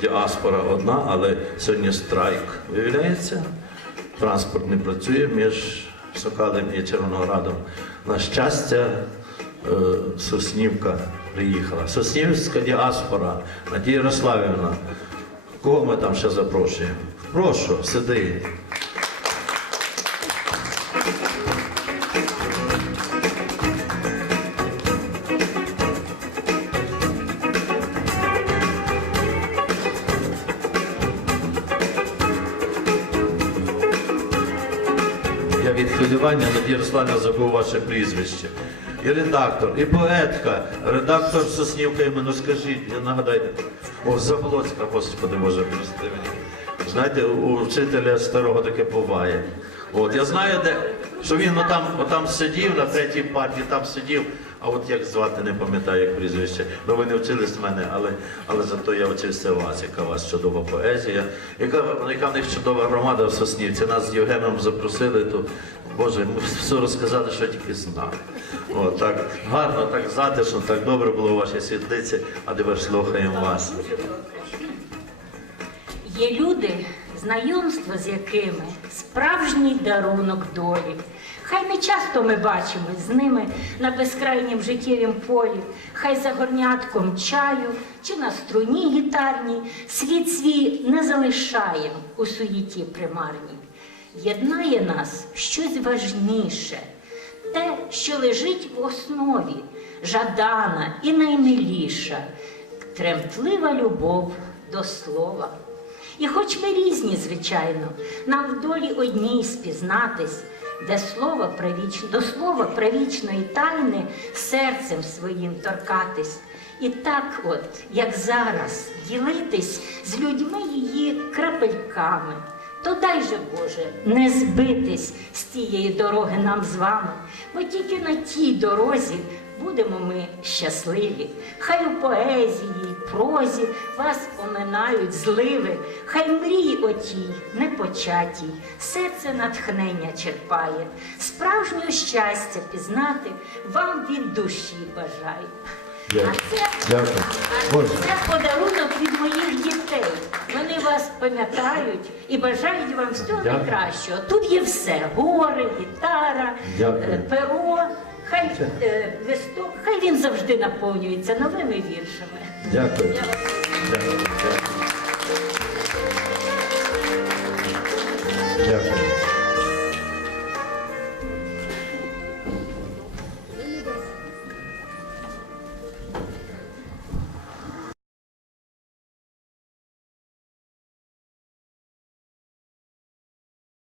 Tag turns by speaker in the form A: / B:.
A: діаспора одна, але сьогодні страйк виявляється. Транспорт не працює між Сокалем і Червоноградом. На щастя, е, Соснівка приїхала. Соснівська діаспора, Надія Ярославівна. Кого ми там ще запрошуємо? Прошу, сиди. Я від хвилювання Надія Руслана забув ваше прізвище. І редактор, і поетка, редактор Соснівка іменно скажіть, нагадайте. О, Заболоцька, господи Боже, прости мені. Знаєте, у вчителя старого таке буває. От, я знаю, де, що він отам, отам сидів на третій парті, там сидів, а от як звати, не пам'ятаю, як прізвище. Ну ви не вчились в мене, але, але зато я вчився вас, яка у вас чудова поезія, яка, яка в них чудова громада в Соснівці. Нас з Євгеном запросили, то Боже, ми все розказали, що тільки знали. О, так гарно, так затишно, так добре було у вашій світлиці, а тепер слухаємо вас.
B: Є люди, знайомство з якими справжній дарунок долі. Хай не часто ми бачимось з ними на безкрайнім життєвім полі, хай за горнятком чаю чи на струні гітарній світ свій не залишаєм у суєті примарній. Єднає нас щось важніше, те, що лежить в основі, жадана і наймиліша, тремтлива любов до слова. І хоч ми різні, звичайно, нам в долі одній спізнатись, де слово правіч... до слова правічної тайни серцем своїм торкатись. І так, от, як зараз, ділитись з людьми її крапельками. То дай же, Боже, не збитись з тієї дороги нам з вами, бо тільки на тій дорозі будемо ми щасливі. Хай у поезії, прозі вас оминають зливи, хай мрії отій непочатій, серце натхнення черпає, справжнього щастя пізнати вам від душі бажаю.
A: Дякую.
B: А це
A: Дякую.
B: а це подарунок від моїх дітей. Вони вас пам'ятають і бажають вам всього найкращого. Тут є все: гори, гітара,
A: Дякую.
B: е, перо. Хай е, листок, хай він завжди наповнюється новими віршами.
A: Дякую.
B: Я вас
A: Дякую. Дякую. Дякую.